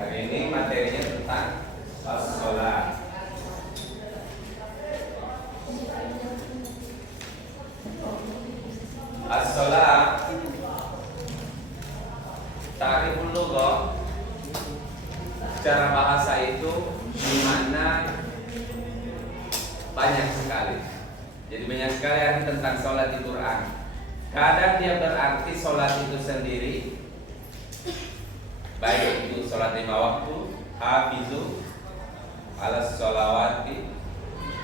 Hari ini materinya tentang as-shalah. As-shalah ta'riful lughah, secara bahasa itu dimana banyak sekali. Jadi banyak sekali arti tentang sholat di Quran. Kadang dia berarti sholat itu sendiri, baik itu sholat 5 waktu, hafizu alas sholawati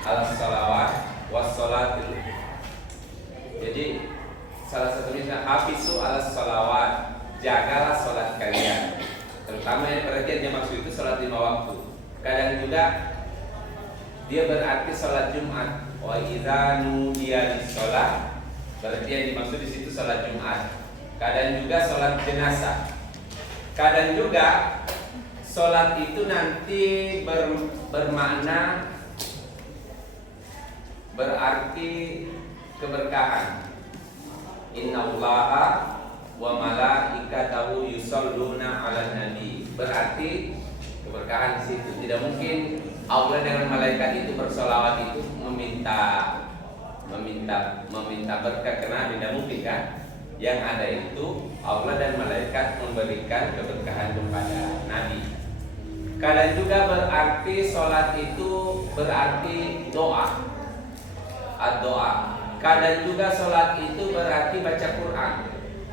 alas sholawat was sholatil. Jadi salah satunya hafizu alas sholawat, jagalah sholat kalian. Terutama yang perhatian maksud itu sholat 5 waktu. Kadang juga dia berarti sholat Jumat. Wa idza nudiya lis-shalah, berarti yang dimaksud di situ sholat Jumat. Kadang juga sholat jenazah. Kadang juga sholat itu nanti bermakna berarti keberkahan. Innallaha wa malaikatahu yusholluna 'alan nabi. Berarti keberkahan di situ. Tidak mungkin Allah dengan malaikat itu bersolawat itu meminta berkat karena tidak mungkin kan? Yang ada itu Allah dan malaikat memberikan keberkahan kepada Nabi. Kadang juga berarti sholat itu berarti doa, ad-doa. Kadang juga sholat itu berarti baca Quran.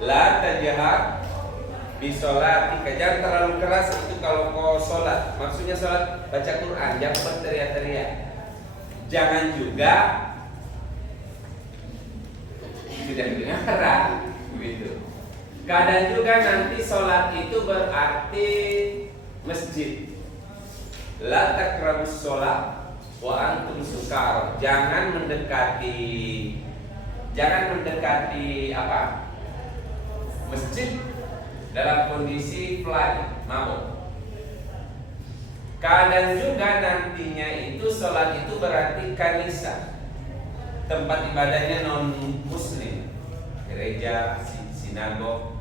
La tajahar bisolati, jangan terlalu keras itu kalau kau sholat. Maksudnya sholat baca Quran, jangan berteriak-teriak. Jangan juga tidak kedengaran begitu. Kadang juga nanti sholat itu berarti masjid. La takrabus sholat wa antum sukar. Jangan mendekati apa? Masjid dalam kondisi fly, mabuk. Kadang juga nantinya itu sholat itu berarti kanisa, tempat ibadahnya non muslim, gereja, sinagog.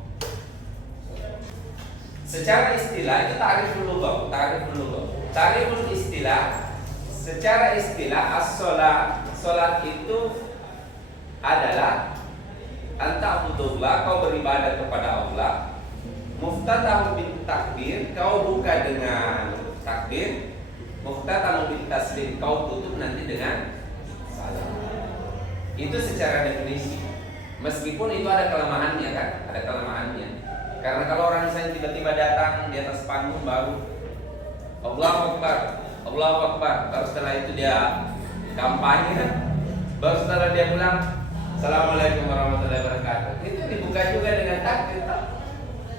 Secara istilah itu ta'riful lughah, ta'riful istilah. Secara istilah as-shalah, sholat itu adalah anta'budullah, kau beribadah kepada Allah. Muftatahu bin takbir, kau buka dengan takbir. Muftatahu bin taslim, kau tutup nanti dengan salam. Itu secara definisi. Meskipun itu ada kelemahannya kan, ada kelemahannya. Karena kalau orang misalnya tiba-tiba datang di atas panggung baru Allahu Akbar, Allahu Akbar, baru setelah itu dia kampanye, baru setelah dia pulang Assalamualaikum warahmatullahi wabarakatuh. Itu dibuka juga dengan takbir,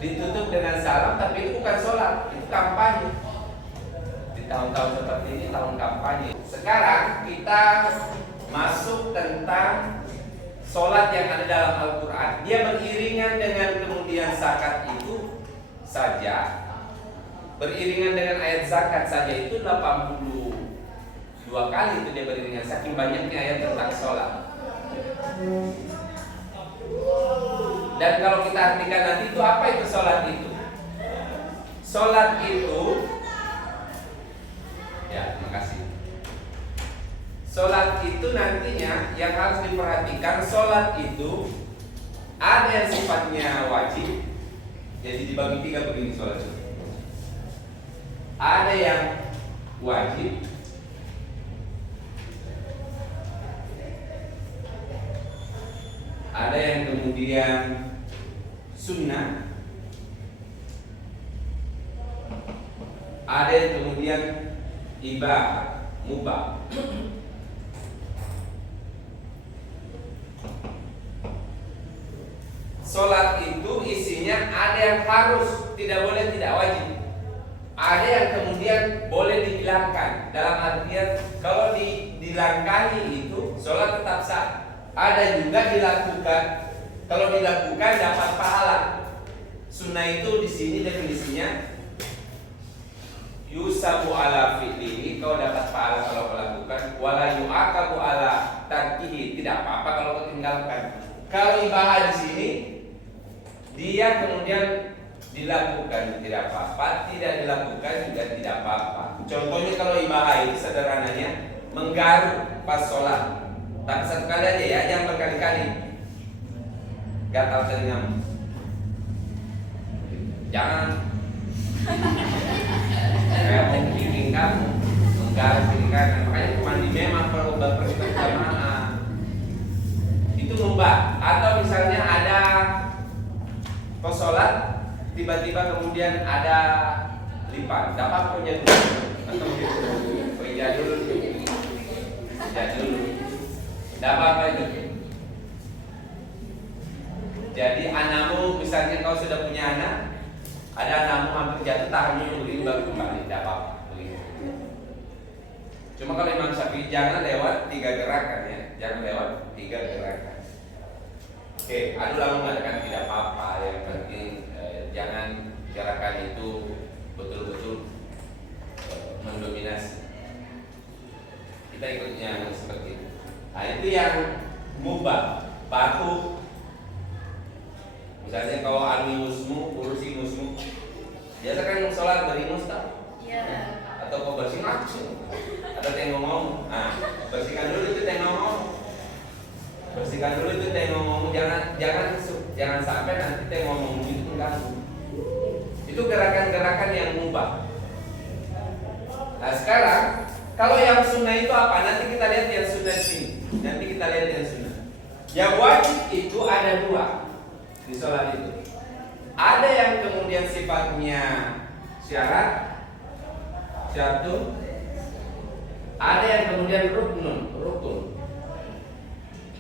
ditutup dengan salam, tapi itu bukan sholat, itu kampanye. Di tahun-tahun seperti ini tahun kampanye. Sekarang kita masuk tentang sholat yang ada dalam Al-Quran. Dia beriringan dengan kemudian zakat itu saja, beriringan dengan ayat zakat saja itu 82 kali itu dia beriringan, saking banyaknya ayat tentang sholat. Dan kalau kita artikan nanti itu apa itu sholat itu? Sholat itu, ya makasih. Sholat itu nantinya yang harus diperhatikan, sholat itu ada yang sifatnya wajib, jadi dibagi 3 begini sholat itu. Ada yang wajib, ada yang kemudian sunnah, ada yang kemudian ibadah, mubah. Sholat itu isinya ada yang harus, tidak boleh, tidak wajib. Ada yang kemudian boleh dihilangkan. Dalam artian kalau dilangkahi itu sholat tetap sah. Ada juga dilakukan, kalau dilakukan dapat pahala. Sunnah itu di sini definisinya yusabu ala fi'lihi, kau dapat pahala kalau melakukan. Wala yu'aqabu ala tarkihi, tidak apa-apa kalau kau tinggalkan. Kalau ibadah di sini dia kemudian dilakukan tidak apa-apa, tidak dilakukan juga tidak apa-apa. Contohnya kalau ibadah itu sederhananya menggaruk pas sholat. Tapi satu kali aja ya, jangan berkali-kali. Gatal telingamu. Jangan kayak mau bikin kamu menggaruk kiri kanan. Makanya mandi memang perlu berjamaah. Itu mubah. Atau misalnya ada pas sholat tiba-tiba kemudian ada lipat, dapat punya dulu atau punya dulu, dapat apa itu? Jadi anakmu misalnya kau sudah punya anak, ada anakmu hampir jatuh tahannya begini baru kembali, dapat begitu. Cuma kalau Imam Syafi'i jangan lewat 3 gerakan ya, jangan lewat 3 gerakan. Oke, ada ulama mengatakan tidak apa-apa, yang penting jangan gerakan itu betul-betul mendominasi. Kita ikutnya yang seperti itu. Nah itu yang mubah, baku. Misalnya kalau musmu, urusi musmu. Biasa kan sholat beringus tak? Iya. Atau kau bersih langsung. Atau tengok ngomong. Nah, bersihkan dulu itu tengok ngomong. Bersihkan dulu itu tengok ngomong. Jangan sampai nanti tengok ngomong itu mengganggu. Itu gerakan-gerakan yang mubah. Nah sekarang kalau yang sunnah itu apa? Nanti kita lihat yang sunnah sini. Nanti kita lihat yang sunnah. Yang wajib itu ada 2 di sholat itu. Ada yang kemudian sifatnya syarat, syartun. Ada yang kemudian rukun.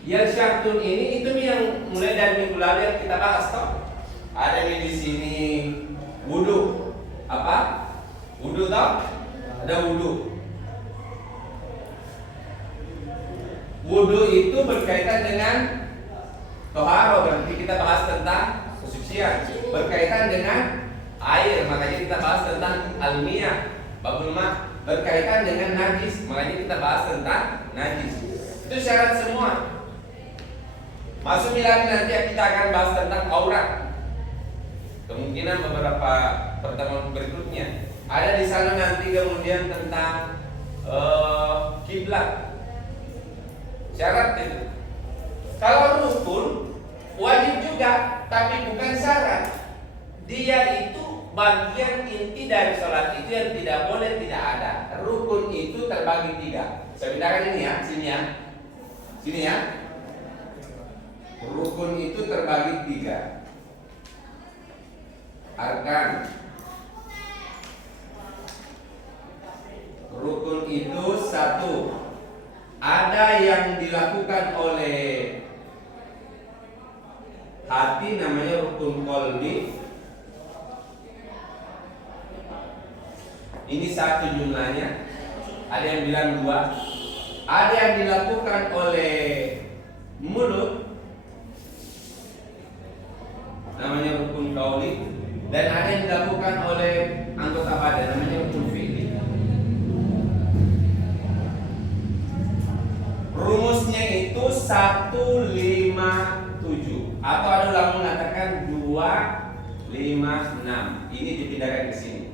Yang syartun ini itu yang mulai dari minggu lalu yang kita bahas toh. Ada di sini wudu. Apa? Wudu toh? Ada wudu. Wudu itu berkaitan dengan toharo, berarti kita bahas tentang kesucian. Berkaitan dengan air, makanya kita bahas tentang almiyah, babul ma. Berkaitan dengan najis, makanya kita bahas tentang najis. Itu syarat semua. Masuk lagi nanti kita akan bahas tentang aurat. Kemungkinan beberapa pertemuan berikutnya ada di sana nanti kemudian tentang kiblat. Syarat itu. Kalau rukun wajib juga, tapi bukan syarat. Dia itu bagian inti dari sholat itu yang tidak boleh tidak ada. Rukun itu terbagi 3. Saya bedakan ini ya, sini ya, sini ya. Rukun itu terbagi 3. Arkan. Rukun itu 1. Ada yang dilakukan oleh hati, namanya rukun qalbi. Ini 1 jumlahnya. Ada yang bilang 2. Ada yang dilakukan oleh mulut, namanya rukun qauli. Dan ada yang dilakukan oleh anggota badan, namanya rukun fi'li. Rumusnya itu 157, atau ada ulama mengatakan 256. Ini dipindahkan ke sini.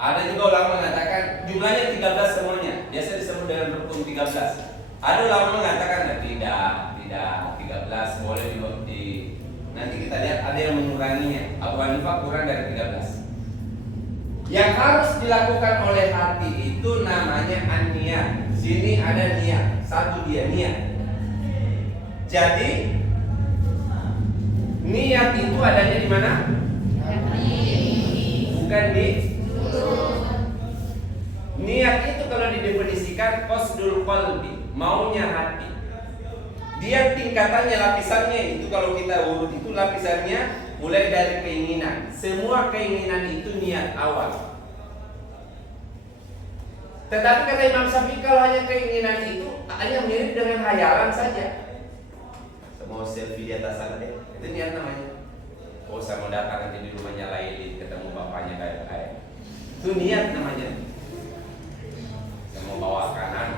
Ada juga ulama mengatakan jumlahnya 13 semuanya. Biasa disebut dengan rukun 13. Ada ulama mengatakan tidak 13, boleh di nanti kita lihat ada yang menguranginya. Abu Hanifah kurang dari 13. Yang harus dilakukan oleh hati itu namanya an-niyat. Sini ada niat, 1 dia niat. Jadi niat itu adanya di mana? Bukan di niat itu kalau didefinisikan qasdul qalbi, maunya hati. Dia tingkatannya, lapisannya itu kalau kita urut itu lapisannya mulai dari keinginan. Semua keinginan itu niat awal. Tetapi kata Imam Syafi'i kalau hanya keinginan itu hanya mirip dengan hayalan saja. Mau selfie di atas sana deh, itu niat namanya. Oh saya mau datang nanti di rumahnya Laili, ketemu bapaknya kayak itu niat namanya. Saya mau bawa kanan,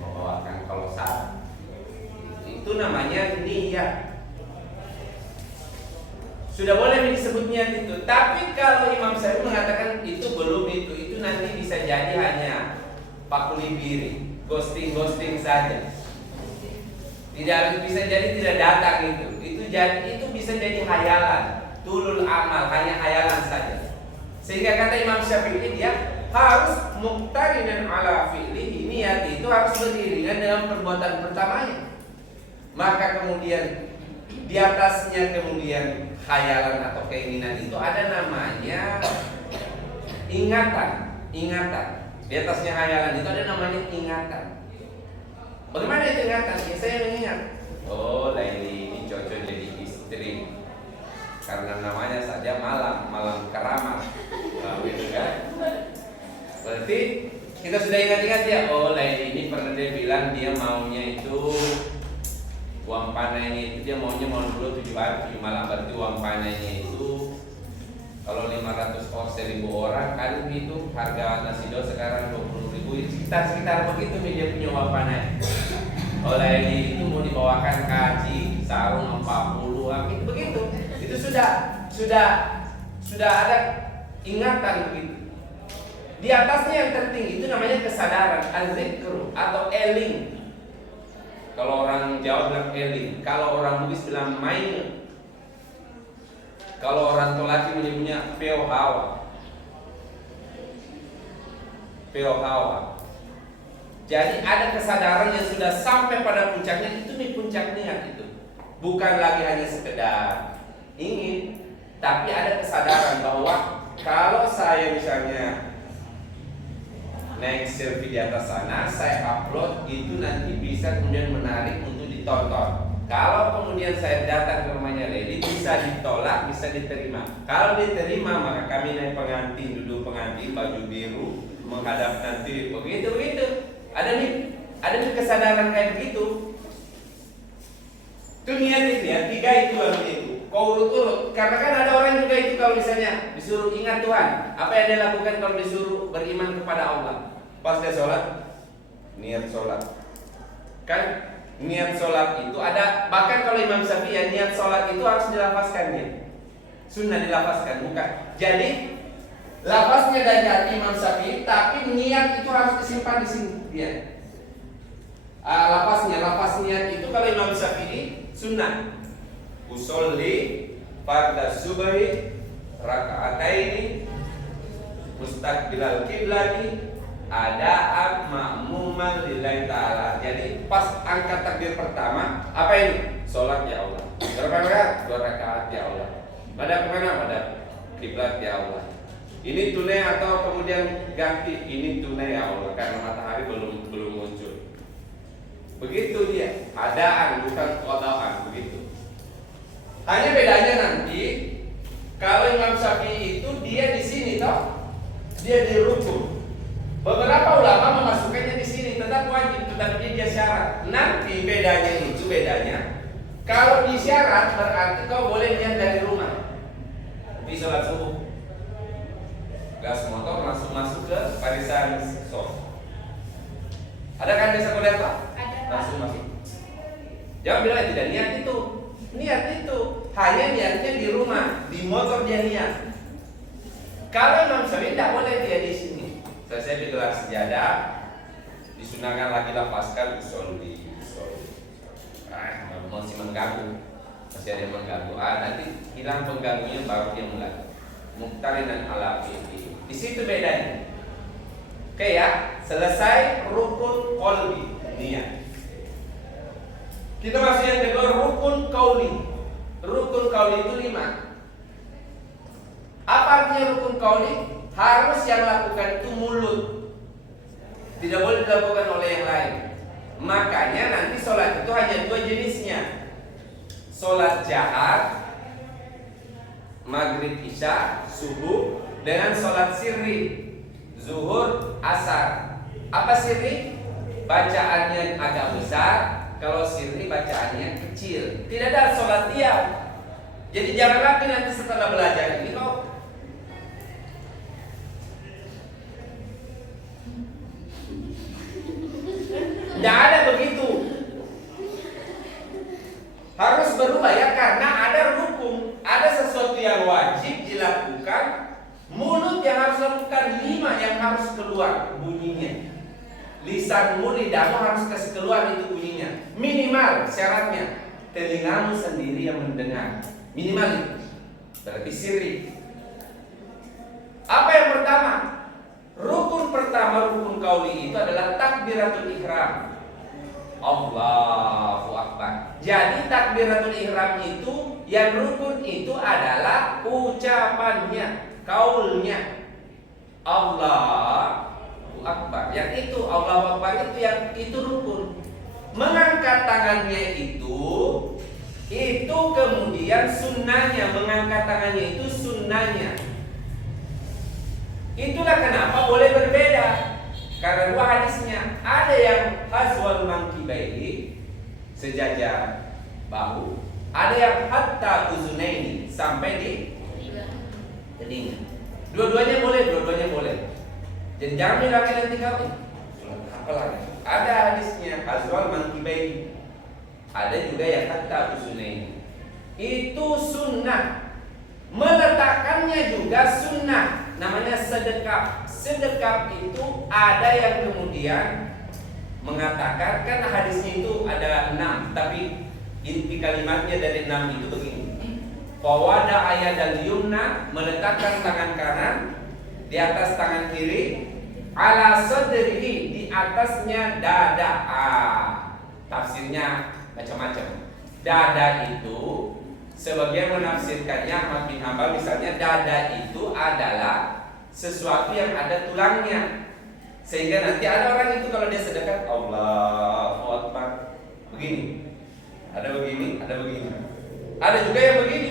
mau bawakan kolosal, itu namanya niat. Sudah boleh disebut niat itu. Tapi kalau Imam Syafi'i mengatakan itu belum, itu nanti bisa jadi hanya pakuli biri, ghosting saja. Tidak bisa jadi tidak datang itu. Itu bisa jadi hayalan, tulul amal, hanya hayalan saja. Sehingga kata Imam Syafi'i dia harus muqtarinan ala fi'lihi, niat itu harus beriringan dengan perbuatan pertamanya. Maka kemudian di atasnya kemudian khayalan atau keinginan itu ada namanya ingatan. Di atasnya khayalan itu ada namanya ingatan. Bagaimana itu ingatan? Ya, saya mengingat, oh Laili ini cocok jadi istri karena namanya saja malam keramat. Nah, gitu kan? Berarti kita sudah ingat-ingat ya, oh Laili ini pernah dia bilang dia maunya itu uang panainya itu dia maunya mau dulu 7 hari 7 malam, berarti uang panainya itu kalau 500 or 1000 orang kali itu harga nasi dos sekarang 20.000, sekitar begitu nih dia punya uang panai. Oleh itu mau dibawakan kaji sarung 40 gitu begitu. Itu sudah ada ingatan begitu. Di atasnya yang tertinggi itu namanya kesadaran, az-zikru atau eling. Kalau orang Jawa bilang eling, kalau orang Bugis bilang main, kalau orang Tolaki menyebutnya peohawa. Jadi ada kesadaran yang sudah sampai pada puncaknya, itu nih puncak niat itu. Bukan lagi hanya sekedar ingin, tapi ada kesadaran bahwa kalau saya misalnya naik selfie di atas sana, saya upload, itu nanti bisa kemudian menarik untuk ditonton. Kalau kemudian saya datang ke rumahnya Leli, bisa ditolak, bisa diterima. Kalau diterima, maka kami naik pengantin, duduk pengantin, baju biru, menghadap nanti begitu. Ada nih kesadaran kayak begitu. Itu niat itu ya, 3 itu harus itu. Kau urut-urut, karena kan ada orang juga itu kalau misalnya disuruh ingat Tuhan, apa yang dia lakukan kalau disuruh beriman kepada Allah? Pas dia sholat, niat sholat. Kan niat sholat itu ada, bahkan kalau Imam Syafi'i ya, niat sholat itu harus dilafazkan ya. Sunnah dilafazkan, bukan. Jadi lafaznya dari hati Imam Syafi'i, tapi niat itu harus disimpan di sini dia. Lafaz niat itu kalau Imam Syafi'i sunnah. Usolli fardhu subhi raka'ataini mustaqbilal qiblati adaan ma'muman lillahi ta'ala. Jadi pas angkat takbir pertama, apa ini? Salat ya Allah. Berapa rakaat? 2 rakaat ya Allah. Pada kemana? Pada kiblat ya Allah. Ini tunai atau kemudian ganti? Ini tunai ya Allah, karena matahari belum muncul. Begitu dia, adaan bukan qadaan begitu. Hanya bedanya nanti kalau Imam Syafi'i itu dia di sini toh, dia di rukun. Beberapa ulama memasukkannya di sini, tetap wajib, tetapi dia syarat. Nanti bedanya kalau di syarat berarti kau boleh lihat dari rumah. Di sholat subuh, gas motor langsung masuk ke barisan soft. Ada kan biasa kau lihat Pak? Ada. Langsung masuk. Jangan bilang tidak niat itu. Niat itu hanya niatnya di rumah, di motor dia niat. Kalau Imam Syafi'i tidak boleh dia di sini. Saya gelar sejadah, disunahkan lagi lapaskan usolli. Masih mengganggu, masih ada yang mengganggu. Nanti hilang pengganggunya baru dia mulai. Muqtarinan ala fi'li. Di situ bedanya. Oke ya, selesai rukun qalbi, niat. Kita masuk yang kedua, rukun qauli. Rukun qauli itu 5. Apa artinya rukun qauli? Harus yang lakukan itu mulut, tidak boleh dilakukan oleh yang lain. Makanya nanti sholat itu hanya 2 jenisnya. Sholat jahar, maghrib, isya, subuh, dengan sholat sirri, zuhur, asar. Apa sirri? Bacaannya agak besar. Kalau sirri bacaannya kecil. Tidak ada sholat diam. Jadi jangan lagi nanti setelah belajar ini kok tidak ada begitu. Harus berubah ya, karena ada rukun, ada sesuatu dilakukan, mulut yang harus lakukan, 5 yang harus keluar bunyinya. Lisanmu, lidahmu harus kasih keluar itu bunyinya. Minimal syaratnya telingamu sendiri yang mendengar. Minimal itu. Berarti sirri. Apa yang pertama? Rukun pertama, rukun qauli itu adalah takbiratul ihram. Allahu Akbar. Jadi takbiratul ihram itu, yang rukun itu adalah ucapannya, qaulnya. Allahu Akbar. Yang itu Allahu Akbar itu rukun. Mengangkat tangannya itu kemudian sunnahnya. Mengangkat tangannya itu sunnahnya. Itulah kenapa boleh berbeda. Karena 2 hadisnya. Ada yang hazwal mankibaini, sejajar bahu. Ada yang hatta uzunaini, sampai di telinga. Dua-duanya boleh. Jadi jangan dilaki nanti kamu. Apalagi ada hadisnya hazwal mankibaini. Ada juga yang hatta uzunaini. Itu sunnah. Meletakkannya juga sunnah. Namanya sedekap. Sedekap itu ada yang kemudian mengatakan, kan hadisnya itu ada 6, tapi inti kalimatnya dari 6 itu begini. Fawada ayadal yumna, meletakkan tangan kanan di atas tangan kiri, ala sadrihi, di atasnya dada. Tafsirnya macam-macam. Dada itu sebagian menafsirkannya Ahmad bin Hanbal, misalnya dada itu adalah sesuatu yang ada tulangnya, sehingga nanti ada orang itu kalau dia sedekah Allahu Akbar begini, ada begini, ada begini, ada juga yang begini,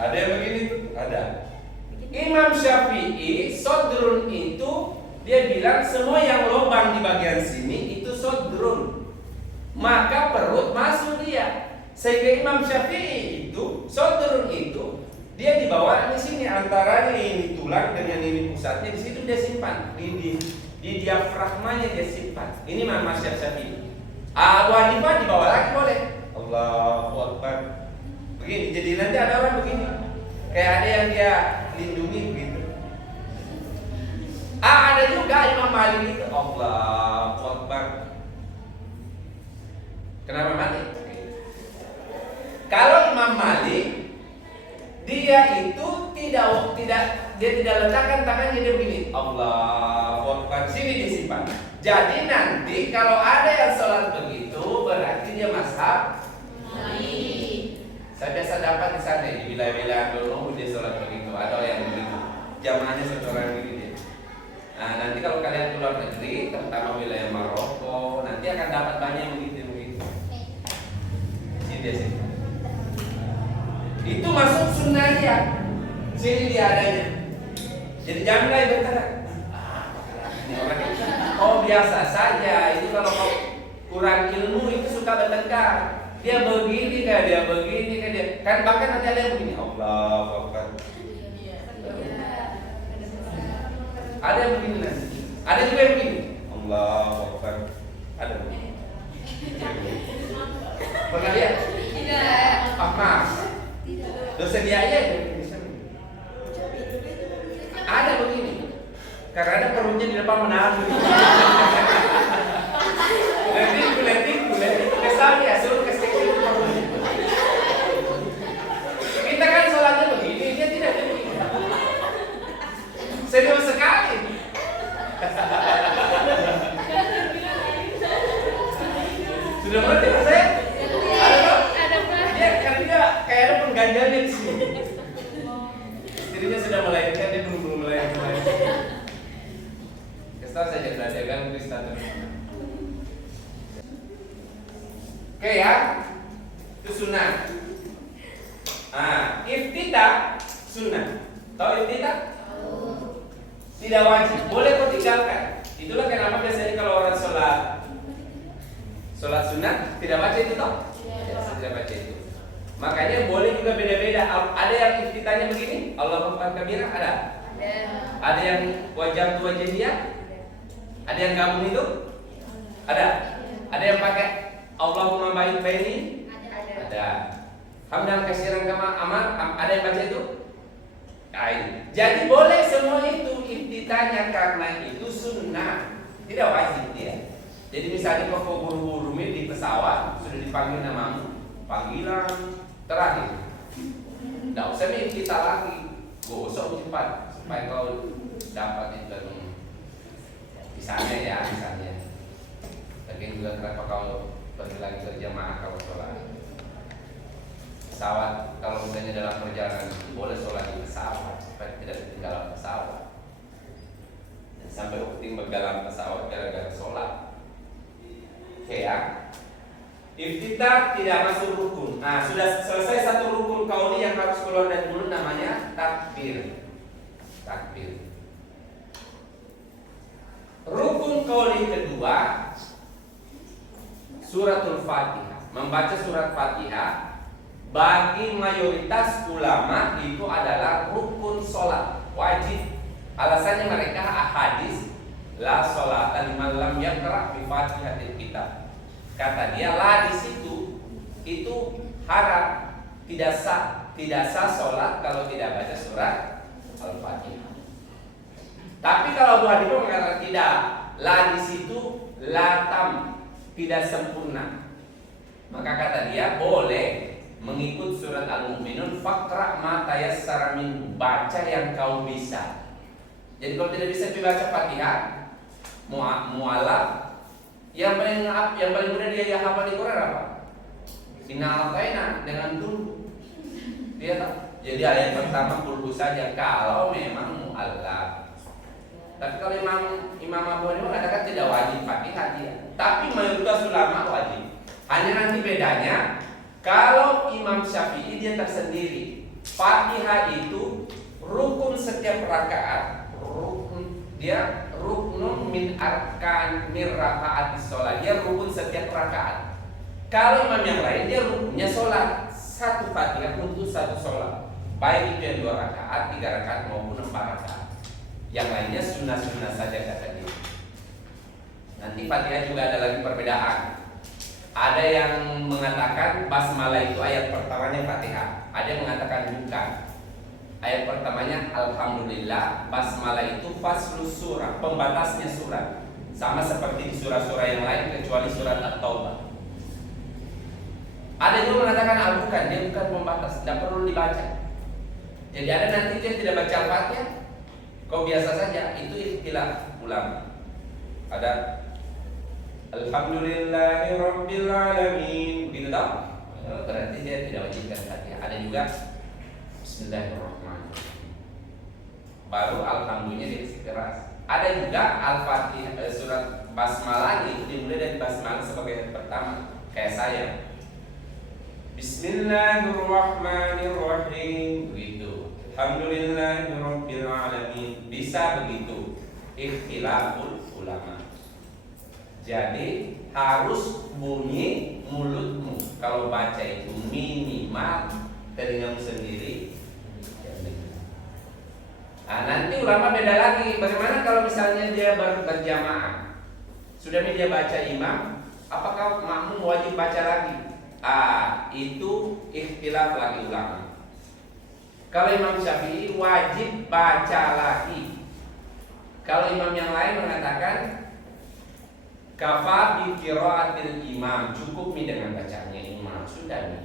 ada yang begini, ada. Imam Syafi'i sodrun itu dia bilang semua yang lubang di bagian sini itu sodrun, maka perut masuk dia. Sehingga Imam Syafi'i itu sodrun itu dia dibawa di sini, antara ini tulang dengan ini pusatnya, di situ dia simpan, di diafragmanya dia simpan. Ini mazhab Syafi'i. Abu Hanifah dibawa lagi boleh. Allahu Akbar. Begini, jadi nanti ada orang begini, kayak ada yang dia lindungi begitu. Ada juga Imam Malik itu Allahu Akbar. Kenapa Malik? Kalau Imam Malik dia itu tidak letakkan tangannya, dia begini Allahu Akbar, sini disimpan. Jadi nanti kalau ada yang sholat begitu berarti dia mazhab Malik. Saya biasa dapat di sana di wilayah-wilayah dulu dia sholat begitu, ada yang begitu. Jamaahnya satu orang begitu. Nah, nanti kalau kalian keluar negeri, terutama wilayah Maroko, nanti akan dapat banyak yang begitu. Sini dia sini. Itu masuk sunnah dia. Sini dia adanya. Jadi jangan mulai berkata, ini orang itu, oh biasa saja. Itu kalau kau kurang ilmu itu suka bertengkar. Dia begini kayak dia begini kayak dia. Kan bahkan nanti ada yang begini. Allahu Akbar. Ada yang begini nanti. Ada juga yang begini. Allahu Akbar. Ada. Pernah lihat? Tidak. Apa? Dosa dia aja. Ada begini. Karena ada perutnya di depan menahan. Letik. Kesal dia suruh kesel perutnya. Kita kan sholatnya begini, dia tidak begini. Serius sekali. Sudah berarti saya? Ada Pak. Dia karena dia kayak ada pengganjalnya di sini. Istrinya sudah melahirkan, dia belum melahirkan. Kesal saja berada kan Kristen. Oke ya, itu sunnah. Iftitah sunnah. Tahu iftitah? Tidak wajib, boleh kau tinggalkan. Itulah kenapa biasanya kalau orang sholat sunat tidak baca itu toh? Tidak baca itu. Makanya boleh juga beda-beda. Ada yang iftitahnya begini, Allahu Akbar kabira, ada. Ada yang wajah dia, ada yang gabung itu, ada. Ada yang pakai Allahumma baik baini, Ada. Hamdan katsiran kama aman, ada yang baca itu? Jadi boleh semua itu iftitahnya karena itu sunnah, tidak wajib dia. Jadi misalnya kau buru-buru di pesawat sudah dipanggil namamu, panggilan terakhir, tidak usah nih kita lagi, gosok cepat supaya kau dapat itu misalnya ya misalnya. Lagi juga kenapa kau pergi lagi berjamaah kalau sholat pesawat, kalau misalnya dalam perjalanan boleh sholat di pesawat supaya tidak ketinggalan pesawat. Dan sampai ketinggalan dalam pesawat gara-gara sholat. Oke ya. Iftitah tidak masuk rukun. Nah, sudah selesai satu rukun qauli yang harus keluar dari mulut, namanya takbir. Takbir. Rukun qauli kedua, suratul Fatihah. Membaca surat Fatihah bagi mayoritas ulama itu adalah rukun sholat, wajib. Alasannya mereka hadis la sholata liman lam yaqra bi Fatihatil kitab. Kata dia la di situ itu haram, tidak sah sholat kalau tidak baca surat Al-Fatihah. Tapi kalau Abu Hanifah mengatakan tidak, la di situ la tam, tidak sempurna. Maka kata dia boleh mengikut surat Al-Mu'minun, faqra ma tayassara min, baca yang kau bisa. Jadi kalau tidak bisa dibaca Fatihah, mu'alaf, yang paling mudah dia hafal di Quran apa? Inna a'tayna, dengan dulu. Dia tahu. Jadi ayat pertama kulhu saja kalau memang mu'alaf. Tapi kalau Imam Abu Hanifah mengatakan tidak wajib Fatihah dia. Tapi mayoritas ulama wajib. Hanya nanti bedanya kalau Imam Syafi'i dia tersendiri. Fatihah itu rukun setiap rakaat. Dia ruknun min arkan mirraqaatis sholat. Dia rukun setiap rakaat. Kalau imam yang lain dia rukunnya sholat, satu Fatihah untuk satu sholat, baik itu yang 2 rakaat, 3 rakaat maupun 4 rakaat. Yang lainnya sunnah-sunnah saja kata dia. Nanti Fatihah juga ada lagi perbedaan. Ada yang mengatakan basmalah itu ayat pertamanya Fatihah, ada yang mengatakan bukan. Ayat pertamanya Alhamdulillah, basmalah itu faslus surah, pembatasnya surat. Sama seperti di surah-surah yang lain kecuali surat At-Taubah. Ada juga mengatakan bukan, dia bukan pembatas, tidak perlu dibaca. Jadi ada nanti dia tidak baca Al-Fatihah, kau biasa saja, itu ikhtilaf ulama. Ada Alhamdulillahi Rabbil Alamin, begitu tak? Berarti dia tidak wajibkan Fatihah. Ada juga Bismillahirrahmanirrahim, baru Alhamdulillah dia keras. Ada juga Al-Fatihah, surat Basmalah itu dimulai dari Basmalah sebagai pertama, kayak saya Bismillahirrahmanirrahim, begitu. Alhamdulillahirabbil alamin, bisa begitu. Ikhtilaful ulama. Jadi harus bunyi mulutmu kalau baca itu minimal telingamu sendiri. Nah, nanti ulama beda lagi. Bagaimana kalau misalnya dia baru berjamaah, sudah dia baca imam, apakah makmum wajib baca lagi? Itu ikhtilaf lagi ulama. Kalau Imam Syafi'i wajib baca lagi. Kalau imam yang lain mengatakan kafa bi qiraatil imam, cukup nih dengan bacaannya imam, sudah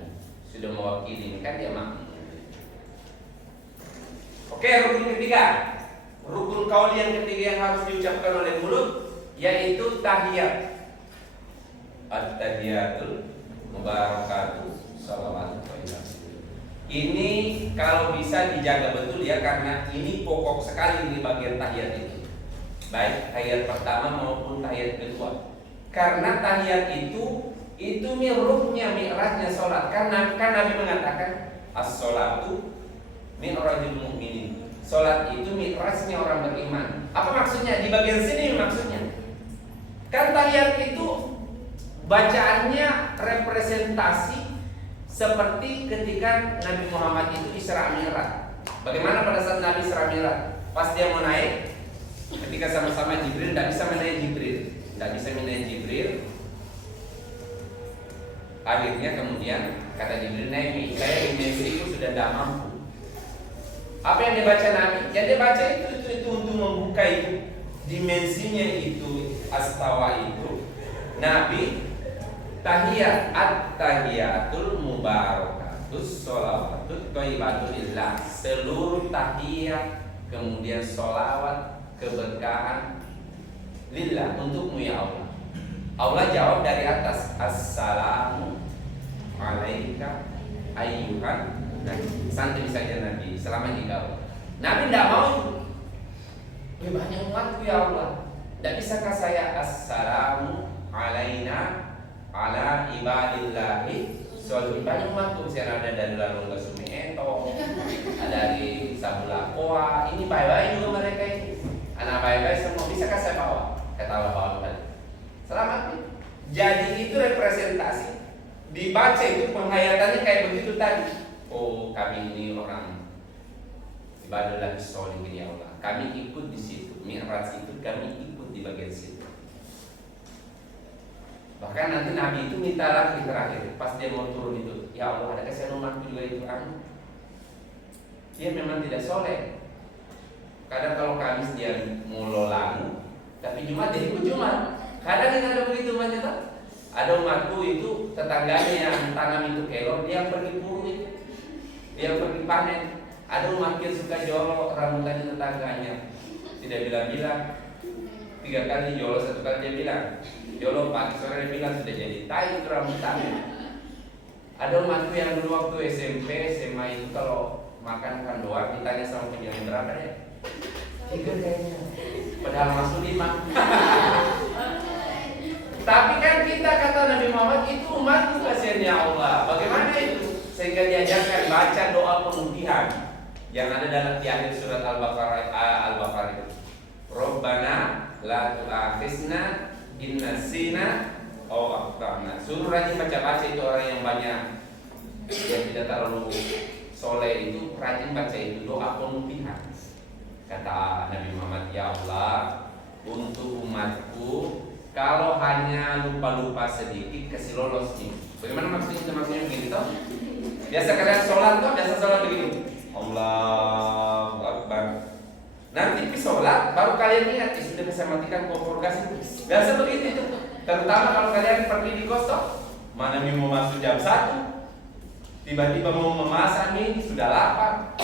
mewakili, kan dia makmum. Oke, rukun ketiga, rukun qauli yang ketiga yang harus diucapkan oleh mulut yaitu tahiyat. At-tahiyatul mubarakatuh salawatu wabarakatuh. Ini kalau bisa dijaga betul ya, karena ini pokok sekali di bagian tahiyat itu. Baik tahiyat pertama maupun tahiyat kedua. Karena tahiyat itu ruknya, mi'rajnya sholat. Kan Nabi mengatakan as-sholatu mi'rajul mu'minin. Sholat itu mi'rajnya orang beriman. Apa maksudnya? Di bagian sini maksudnya. Kan tahiyat itu bacaannya representasi seperti ketika Nabi Muhammad itu Isra Mi'raj. Bagaimana pada saat Nabi Isra Mi'raj? Pas dia mau naik, ketika sama-sama Jibril, tidak bisa menaik Jibril. Akhirnya kemudian kata Jibril, Nabi, saya dimensiku sudah tidak mampu. Apa yang dibaca Nabi? Yang dia baca itu untuk membuka itu dimensinya itu astawa itu. Nabi tahiyat at-tahiyatul mubarakatus sholawatut thayyibatulillah. Seluruh tahiyat kemudian sholawat keberkahan lillah, untukmu ya Allah. Allah jawab dari atas, assalamu alaika ayyuhan nabi. Santai saja Nabi, selama engkau. Nabi tidak mau itu. Banyak umatku ya Allah. Tidak bisakah saya assalamu alaina ala ibadillahi sholihin. Banyak umatku, saya ada dari Lalungga Sumiento, dari Sabulakoa. Ini baik-baik juga mereka ini. Anak baik-baik semua, bisakah saya bawa? Kata Allah bawa tadi. Selamat. Jadi itu representasi. Dibaca itu penghayatannya kayak begitu tadi. Oh, kami ini orang ibadahlah sholihin ya Allah. Kami ikut di situ. Mi'raj itu kami ikut di bagian situ. Bahkan nanti Nabi itu minta lagi terakhir pas dia mau turun itu, ya Allah, ada kesian umatku juga itu dia memang tidak soleh. Kadang kalau Kamis dia mulu lagu, tapi Jumat dia ikut Jumat. Kadang kita ada begitu macam. Ada umatku itu tetangganya yang tanam itu kelor, dia pergi buru itu, dia pergi panen. Ada umat yang suka jolok rambutannya tetangganya, tidak bilang-bilang. 3 kali jolok, 1 kali dia bilang jolok, pagi sore dia bilang sudah jadi tai itu rambutannya. Ada umatku yang dulu waktu SMP, SMA itu kalau makan doang ditanya sama penjual berapa ya? 3 kayaknya. Padahal masuk 5. Tapi kan kita kata Nabi Muhammad itu umatku kasihan ya Allah. Bagaimana itu? Sehingga diajarkan baca doa penghutian yang ada dalam di akhir surat Al-Baqarah itu. Rabbana la tu'akhizna in nasina aw akhtana. Suruh rajin baca-baca itu orang yang banyak yang tidak terlalu soleh itu rajin baca itu doa penghutian. Kata Nabi Muhammad, ya Allah, untuk umatku kalau hanya lupa-lupa sedikit kasih lolos nih. Bagaimana maksudnya? Maksudnya begini toh. Biasa kalian sholat toh, biasa sholat begini. Allahu Akbar. Nanti di sholat baru kalian ingat sudah bisa matikan kompor gas itu. Biasa begitu itu. Terutama kalau kalian pergi di kos toh, mana mau masuk jam 1, tiba-tiba mau memasak nih sudah lapar.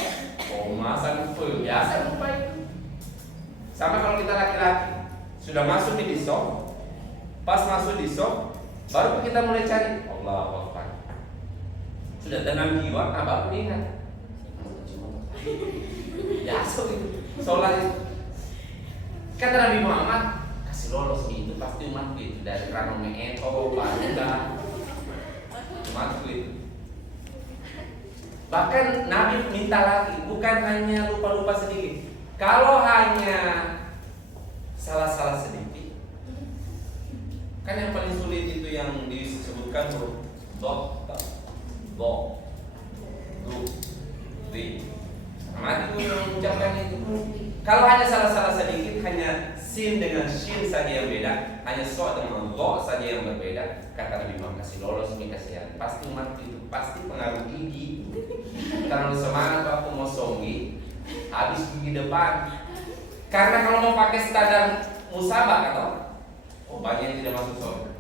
Oh masak full, biasa lupa itu. Sama kalau kita laki-laki sudah masuk di shop. Pas masuk di shop, baru kita mulai cari Allahu Akbar. Sudah tenang jiwa, baru ingat. Ya, sholat itu. Kata Nabi Muhammad, kasih lolos itu pasti umatku itu dari Ranome Eto, Paruda, umatku itu. Bahkan Nabi minta lagi, bukan hanya lupa-lupa sedikit. Kalau hanya salah-salah sedikit, kan yang paling sulit itu yang disebutkan huruf do, ri. Sama itu yang mengucapkan itu. Kalau hanya salah-salah sedikit, hanya sin dengan shin saja yang beda, hanya so dengan do saja yang berbeda, kata Nabi Muhammad, kasih lolos nih kasihan. Pasti umat itu pasti pengaruh gigi. Terlalu semangat waktu mau songgi, habis gigi depan. Karena kalau mau pakai standar musabak atau banyak yang tidak masuk surga.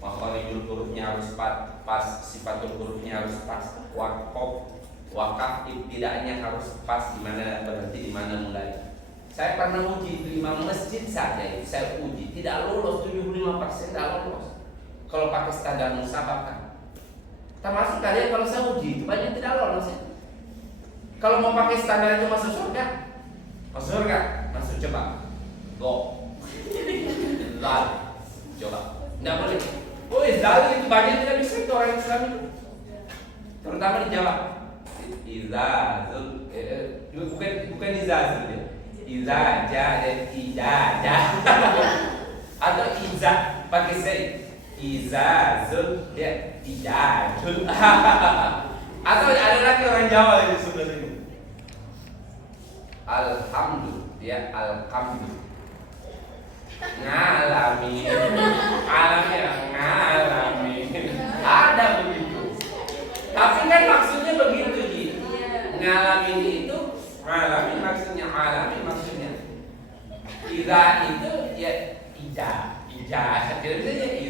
Makhluk hurufnya harus pas, sifat hurufnya harus pas, wakaf ibtidaannya harus pas, di mana berhenti, di mana mulai. Saya pernah uji itu imam masjid saja itu, saya uji tidak lolos 75% tidak lolos. Kalau pakai standar musabak kan. Termasuk kalian kalau saya uji itu banyak tidak lolos ya. Kalau mau pakai standar itu masuk surga? Masuk surga? Masuk coba. Go. Lal. Coba. Tidak boleh. Oh, Izal itu banyak tidak bisa itu orang Islam itu. Terutama di Jawa. Izazul. Bukan Izazul ya. Izaja dan ijaja. Atau iza pakai sei. Izazul ya ijajul. Atau ada lagi orang Jawa yang sebelah sini. Alhamdulillah ya alhamdulillah. Ngalamin alamnya ngalamin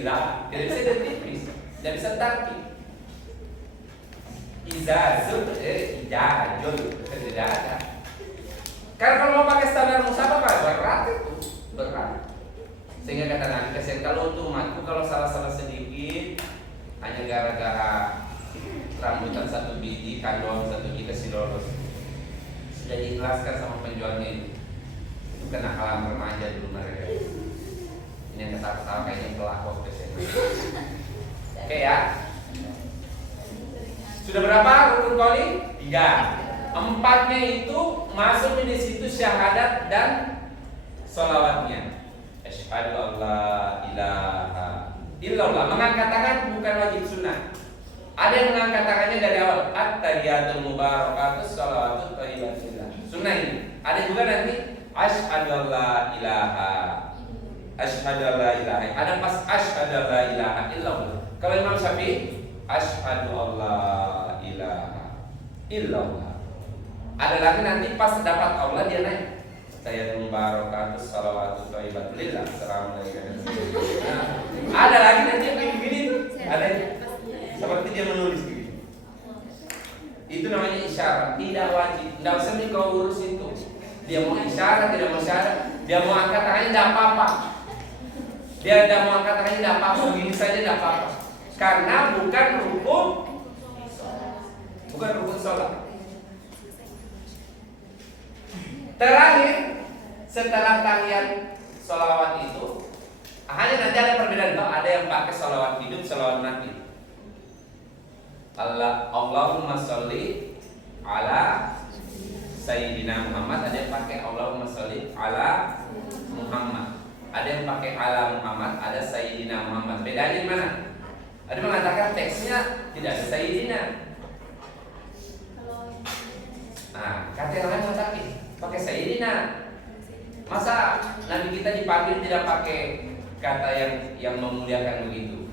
istilah, tidak bisa ditipis, tidak bisa tarkib. Izazul, idajul, tidak ada. Karena kalau mau pakai standar musabaqah berat itu, berat. Sehingga kata Nabi kasihan kalau untuk umatku kalau salah-salah sedikit hanya gara-gara rambutan satu biji, kandung satu biji kasih lolos, sudah diikhlaskan sama penjualnya itu kenakalan remaja dulu mereka. Ini yang ketawa-ketawa kayaknya pelakor kasihan. Oke ya. Sudah berapa rukun qauli? 3. 4-nya itu masuk di situ syahadat dan sholawatnya. Asyhadu an la ilaha illallah. Mengangkat tangan bukan wajib sunnah. Ada yang mengangkat tangannya dari awal. At-tahiyatul mubarakatus sholawatut thayyibatillah. Sunnah ini. Ada juga nanti asyhadu an la ilaha. Asyhadu an la ilaha. Ada pas asyhadu an la ilaha illallah. Kalau Imam Syafi'i asyhadu an la ilaha illallah. Ada lagi nanti pas dapat Allah dia naik. Tahiyatul mubarakatus sholawatut thayyibatillah. Assalamualaikum. Ada lagi nanti yang begini tuh. Ada seperti dia menulis gitu. Itu namanya isyarat, tidak wajib. Tidak usah nih kau urus itu. Dia mau isyarat, tidak mau isyarat. Dia mau angkat tangannya tidak apa-apa. Dia tidak mau angkat tangannya tidak apa-apa. Begini saja tidak apa-apa. Karena bukan rukun, bukan rukun sholat. Terakhir, setelah tahiyat sholawat itu, hanya nanti ada perbedaan. Ada yang pakai sholawat hidup, sholawat mati. Allahumma sholli ala Sayyidina Muhammad. Ada yang pakai Allahumma sholli ala Muhammad. Ada yang pakai ala Muhammad. Ada Sayyidina Muhammad. Bedanya di mana? Ada yang mengatakan teksnya tidak ada Sayyidina. Nah, kata yang lain mengatakan pakai Sayyidina. Masa Nabi kita dipanggil tidak pakai kata yang memuliakan begitu?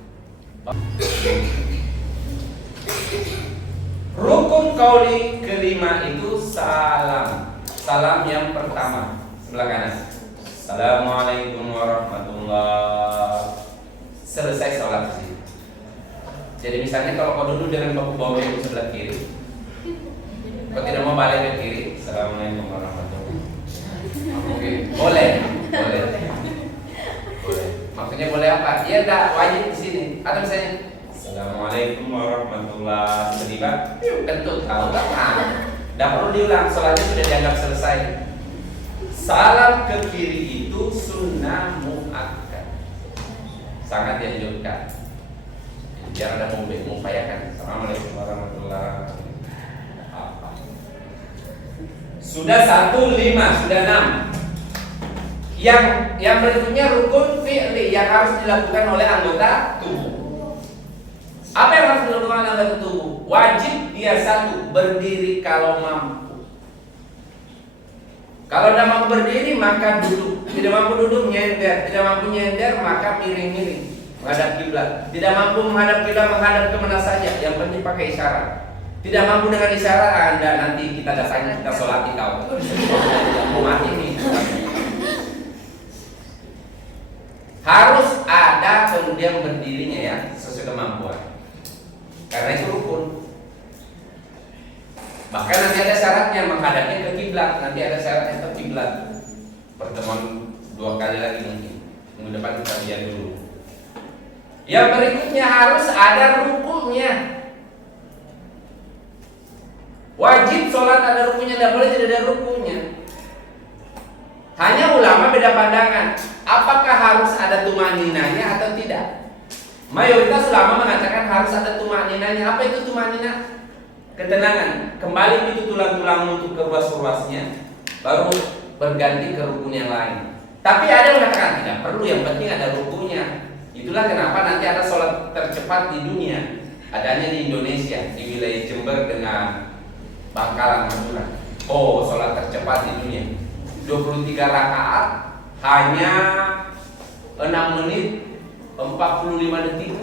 Rukun qauli kelima itu salam. Salam yang pertama sebelah kanan. Assalamualaikum warahmatullahi. Selesai sholat sih. Jadi misalnya kalau kau duduk dengan bahu bawah yang sebelah kiri, kau tidak mau balik ke kiri. Assalamualaikum warahmatullahi. Oke, boleh. Maksudnya boleh apa? Dia tidak wajib di sini. Atau misalnya Assalamualaikum warahmatullahi wabarakatuh. Tentu tahu kan? Tidak perlu diulang, sholatnya sudah dianggap selesai. Salam ke kiri itu sunnah muakkad, sangat dianjurkan. Biar ada mengupayakan. Assalamualaikum warahmatullahi wabarakatuh. Sudah 1, 5, sudah 6. Yang berikutnya rukun fi'li yang harus dilakukan oleh anggota tubuh. Apa yang harus dilakukan oleh anggota tubuh? Wajib dia 1, berdiri kalau mampu. Kalau tidak mampu berdiri maka duduk. Tidak mampu duduk nyender. Tidak mampu nyender maka miring-miring menghadap kiblat. Tidak mampu menghadap kiblat, menghadap kemana saja. Yang penting pakai isyarat. Tidak mampu dengan isyarat, Anda nanti kita datang kita sholati kau. Mau mati nih. Harus ada kemudian berdirinya ya sesuai kemampuan. Karena itu rukun. Bahkan nanti ada syaratnya menghadapnya ke kiblat. Nanti ada syaratnya ke kiblat. Pertemuan 2 kali lagi mungkin. Minggu depan kita lihat dulu. Yang berikutnya harus ada rukunnya. Wajib sholat ada rukunnya, tidak boleh tidak ada rukunnya. Hanya ulama beda pandangan. Apakah harus ada tumaninanya atau tidak? Mayoritas ulama mengatakan harus ada tumaninanya. Apa itu tumanina? Ketenangan. Kembali itu tulang-tulangmu untuk ke ruas-ruasnya, baru berganti ke rukun yang lain. Tapi ada yang mengatakan tidak perlu, yang penting ada rukunnya. Itulah kenapa nanti ada sholat tercepat di dunia. Adanya di Indonesia, di wilayah Jember dengan Bangkalan, Madura. Oh, sholat tercepat di dunia 23 rakaat hanya 6 menit 45 detik.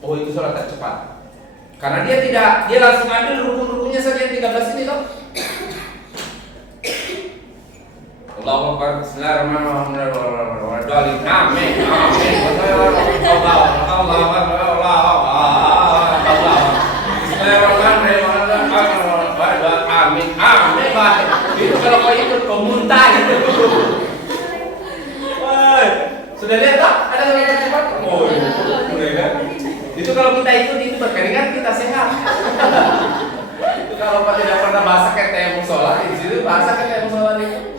Oh, itu sholat tercepat. Karena dia langsung ambil rukun-rukunnya saja yang 13 ini loh. Allahu Akbar, Bismillahirrahmanirrahim, amin, amin, Allahu Bismillahirrahmanirrahim, amin, amin, baik. Itu kalau kau ikut kau muntah gitu. Sudah lihat tak? Ada yang cepat? Oh, sudah kan? Itu kalau kita ikut itu berkeringat kita sehat. Itu kalau Pak tidak pernah masak kayak teh musola di situ masak kayak teh musola itu.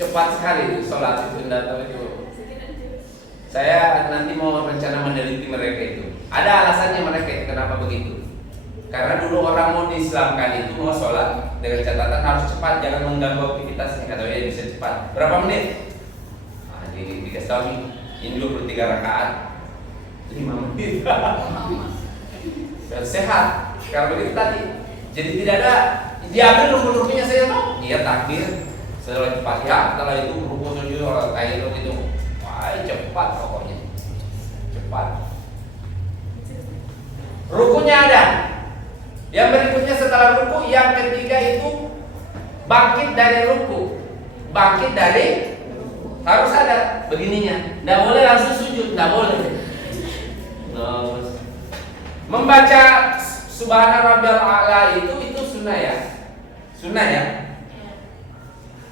Cepat sekali itu sholat itu datang itu. Saya nanti mau rencana meneliti mereka itu. Ada alasannya mereka kenapa begitu. Karena dulu orang mau diislamkan itu mau sholat dengan catatan harus cepat, jangan mengganggu aktivitasnya. Katanya bisa cepat. Berapa menit? Nah, dikasih tahu ini 23 rakaat 5 menit. Dan sehat. Karena begitu tadi. Jadi tidak ada diambil rukun-rukunnya saya tahu. Iya takbir. Setelah Fatihah, setelah itu rukun sujud kayak itu. Wah, cepat pokoknya. Cepat. Rukunnya ada. Yang berikutnya setelah ruku, yang ketiga itu bangkit dari ruku. Bangkit dari harus ada begininya. Tidak boleh langsung sujud, tidak boleh. Membaca Subhana Rabbiyal A'la itu sunnah ya. Sunnah ya.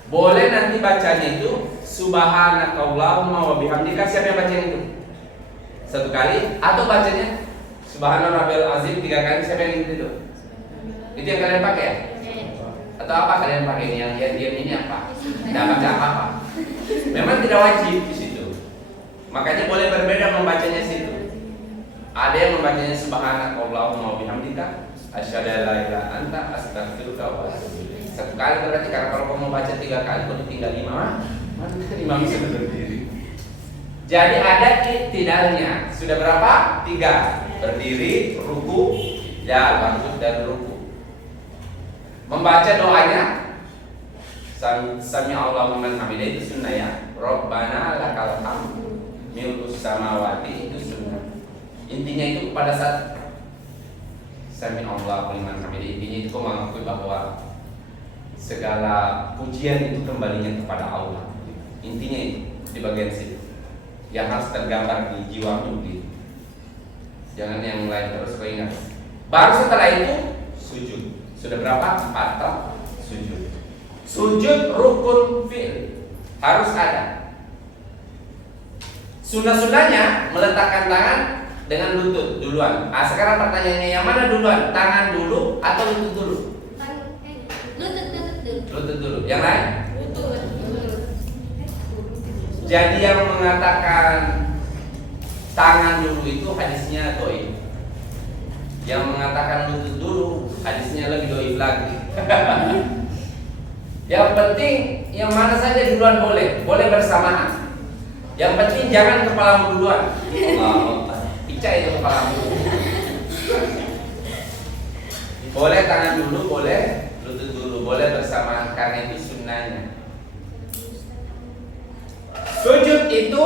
Boleh nanti bacanya itu Subhanakallahumma wa bihamdika. Siapa yang bacanya itu? Satu kali atau bacanya Subhana Rabbiyal Azim 3 kali. Siapa yang itu? Itu yang kalian pakai ya? Atau apa kalian pakai ini? Yang diam ini apa? Tidak baca apa-apa. Memang tidak wajib di situ. Makanya boleh berbeda membacanya situ. Ada yang membacanya Subhanakallahumma wa bihamdika asyhadu an la ilaha illa anta astaghfiruka wa atubu ilaik. Satu kali berarti, karena kalau kamu baca 3 kali kau tinggal 5, mana bisa berdiri. Jadi ada iktidalnya. Sudah berapa? 3. Berdiri, ruku, ya bangkit dan ruku. Membaca doanya Sami Allahu liman hamidah itu sunnah ya. Rabbana lakal hamdu mil'us samawati itu sunnah. Intinya itu pada saat Sami Allahu liman hamidah, intinya itu mengakui bahwa segala pujian itu kembalinya kepada Allah. Intinya itu di bagian situ yang harus tergambar di jiwamu gitu. Jangan yang lain terus kau ingat. Baru setelah itu sujud. Sudah berapa? 4 toh sujud. Sujud rukun fi'il harus ada. Sunnah-sunnahnya meletakkan tangan dengan lutut duluan. Sekarang pertanyaannya yang mana duluan? Tangan dulu atau lutut dulu? Lutut dulu. Yang lain? Jadi yang mengatakan tangan dulu itu hadisnya dhaif. Yang mengatakan lutut dulu hadisnya lebih dhaif lagi. Yang penting yang mana saja duluan boleh bersamaan. Yang penting jangan kepalamu duluan. Picah itu kepalamu. Boleh tangan dulu, boleh lutut dulu, boleh bersamaan karena itu sunnahnya. Sujud itu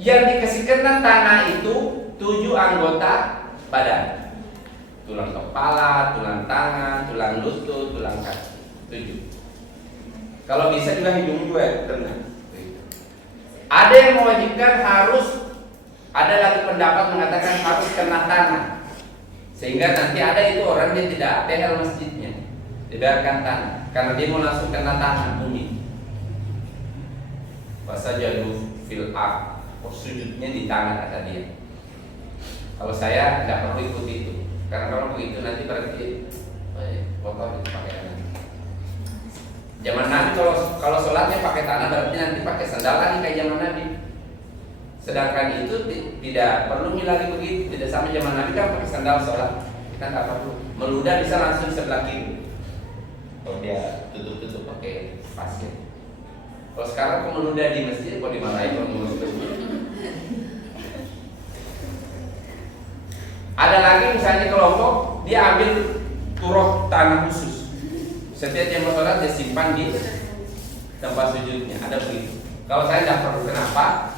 yang dikasihkan tanah itu 7 anggota badan. Tulang kepala, tulang tangan, tulang lutut, tulang kaki. 7. Kalau bisa juga hidung juga kena. Ada yang mewajibkan harus, ada lagi pendapat mengatakan harus kena tanah. Sehingga nanti ada itu orang dia tidak tehel masjidnya, dibiarkan tanah, karena dia mau langsung kena tanah bunyi. Wasajadu fil ard, sujudnya di tangan kata dia. Kalau saya tidak perlu ikut itu, karena kalau begitu nanti berarti kotor itu pakaian. Zaman Nabi kalau sholatnya pakai tanah berarti nanti pakai sandal lagi kayak zaman Nabi. Sedangkan itu tidak perlu lagi begitu. Tidak sama zaman Nabi kan pakai sandal sholat. Kita nggak perlu. Meludah bisa langsung sebelah kiri. Kalau dia tutup pakai pasir. Kalau sekarang kalau meludah di masjid, kalau dimarahin kalau ngurus masjid. Ada lagi misalnya kelompok dia ambil turok tanah khusus. Setiap yang mau sholat dia simpan di tempat sujudnya. Ada begitu. Kalau saya tidak perlu, kenapa?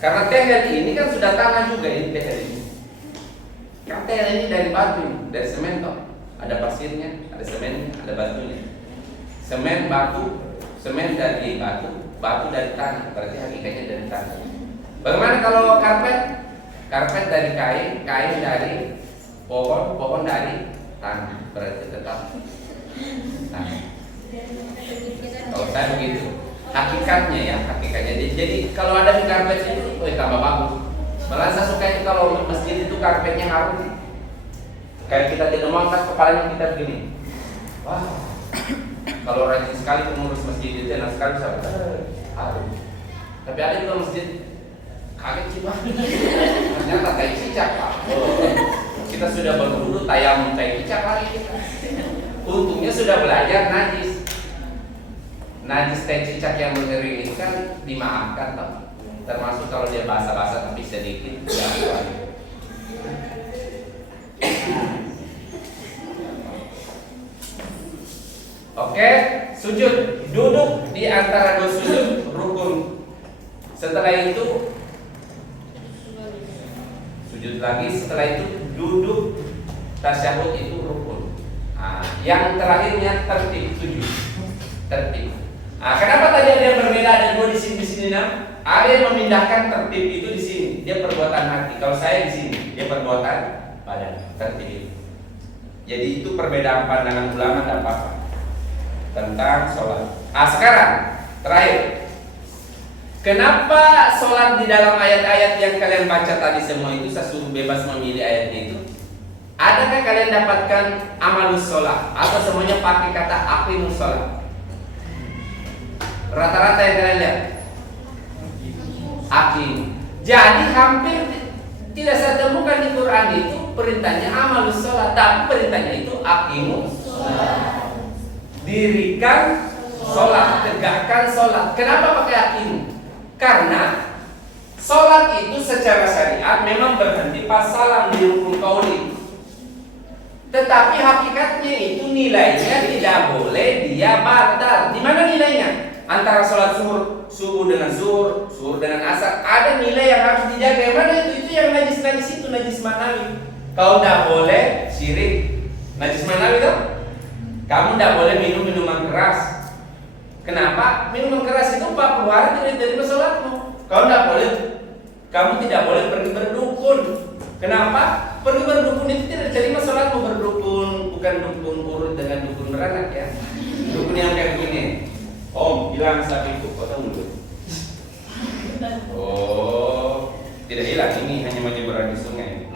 Karena tehel ini kan sudah tanah juga ini tehel ini. Kan tehel ini dari batu, dari semen toh. Ada pasirnya, ada semennya, ada batunya. Semen batu, semen dari batu, batu dari tanah, berarti hakikatnya dari tanah. Bagaimana kalau karpet? Karpet dari kain, kain dari pohon, pohon dari tanah, berarti tetap tanah. Kalau saya begitu, hakikatnya ya, hakikatnya. Jadi kalau ada di karpet itu, tambah bagus. Malah saya suka itu kalau masjid itu karpetnya harum. Kayak kita tidak mau angkat kepalanya kita begini. Wah, kalau rajin sekali pengurus masjid itu enak sekali bisa harum. Tapi ada juga masjid kaget sih Pak. Ternyata kayak cicak Pak. Kita sudah berwudu tayamum kayak cicak lagi. Untungnya sudah belajar najis. Najis teh cicak yang mengering itu kan dimaafkan toh. Termasuk kalau dia basah-basah tapi sedikit ya. Oke, sujud. Duduk di antara dua sujud rukun. Setelah itu sujud lagi, setelah itu duduk tasyahud itu rukun. Yang terakhirnya tertib sujud. Tertib. Kenapa tadi ada yang berbeda, ada dua di sini nah? Ada yang memindahkan tertib itu di sini, dia perbuatan hati. Kalau saya di sini, dia perbuatan badan. Tertib. Jadi itu perbedaan pandangan ulama dan apa tentang sholat. Sekarang terakhir, kenapa sholat di dalam ayat-ayat yang kalian baca tadi semua itu saya suruh bebas memilih ayatnya itu? Adakah kalian dapatkan amalus sholat atau semuanya pakai kata aqimus sholat? Rata-rata yang kalian lihat aqim. Jadi hampir tidak saya temukan di Quran itu perintahnya amalus sholat, tapi perintahnya itu aqimus sholat. Dirikan sholat, tegakkan sholat. Kenapa pakai aqim? Karena sholat itu secara syariat memang berhenti pas salam di rukun qauli. Tetapi hakikatnya itu nilainya tidak boleh dia batal. Di mana nilainya? Antara sholat subuh dengan zuhur, zuhur dengan asar, ada nilai yang harus dijaga. Yang mana itu? Itu yang najis-najis itu, najis manawi. Kau tidak boleh syirik. Najis manawi itu? Kamu tidak boleh minum minuman keras. Kenapa? Minuman keras itu 40 hari tidak diterima sholatmu. Kau tidak boleh. Kamu tidak boleh pergi berdukun. Kenapa? Pergi berdukun itu tidak diterima sholatmu. Berdukun bukan dukun urut dengan dukun beranak ya. Dukun yang kayak begini. Om, hilang sapiku, kau tahu dulu? Oh, tidak hilang, ini hanya menyeberang di sungai.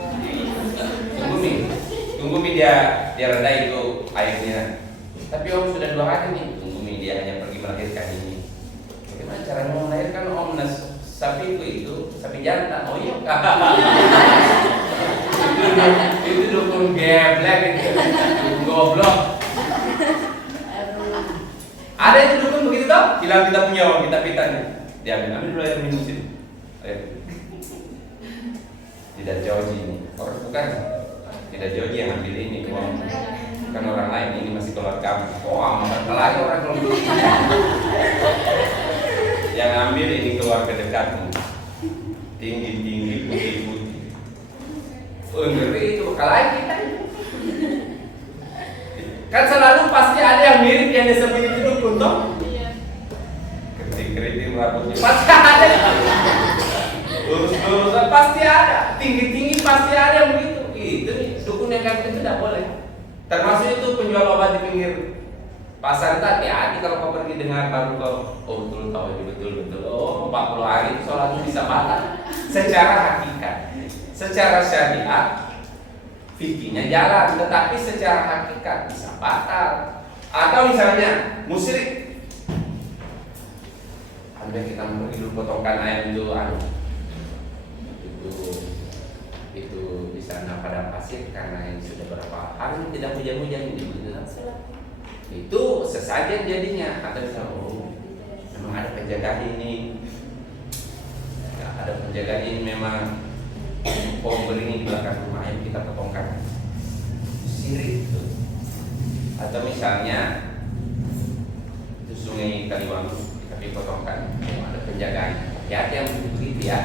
Tunggu mi dia reda itu airnya. Tapi Om sudah 2 hari nih, tunggu mi dia hanya pergi melahirkan ini. Bagaimana caranya melahirkan Om? Sapiku itu sapi jantan. Oh iya, itu dukun geblek itu, dukun goblok. Ada yang dukun begitu toh? Hilang kita punya uang, kita pitanya. Diambil dulu air minum sini. Tidak jauh ini. Orang bukan. Tidak jauh yang ambil ini uang. Bukan orang lain, ini masih keluar kamu. Oh, amat lagi orang kalau yang ambil ini keluar ke dekatmu. Tinggi-tinggi, putih-putih. Ngeri itu, kalahin kita. Kan selalu pasti ada yang mirip yang disebut itu dukun toh? Iya. Keriting-keriting rambutnya pasti ada. Lurus-lurusan pasti ada. Tinggi-tinggi pasti ada yang begitu. Itu nih, dukun yang kayak itu tidak boleh. Termasuk itu penjual obat di pinggir pasar tadi. Kalau kau pergi dengar baru kau, oh betul tahu ini betul. Oh 40 hari itu sholatmu bisa batal. Secara hakikat, secara syariat fikihnya jalan, tetapi secara hakikat bisa batal. Atau misalnya musyrik, andai kita pergi dulu potongkan ayam itu di sana pada pasir karena ini sudah berapa hari tidak hujan-hujan itu sesajen jadinya. Atau misalnya memang ada penjaga ini, ada penjaga ini memang pohon beringin di belakang rumah yang kita potongkan sirik itu. Atau misalnya itu sungai Kaliwangi kita potongkan, ada penjagaan. Hati-hati yang begitu ya,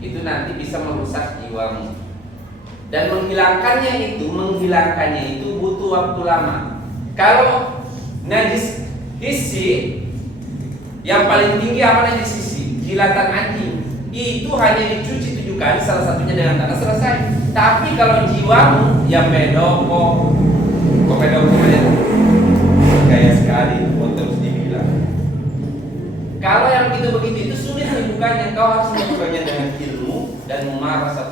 itu nanti bisa merusak jiwamu. Dan menghilangkannya itu butuh waktu lama. Kalau Najis hissi yang paling tinggi apa najis hissi? Jilatan anjing. Itu hanya dicuci 7 kali, salah satunya dengan tanah, selesai. Tapi kalau jiwamu yang medoko, kok medoko ya? Gaya sekali, terus dibilang. Kalau yang begitu-begitu itu sulit dibukanya. Kau harus membukanya dengan ilmu dan memarasat.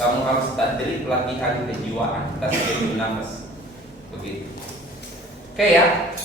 Kamu harus tadrib, pelatihan kejiwaan, tasbih nafas. Begitu. Oke ya.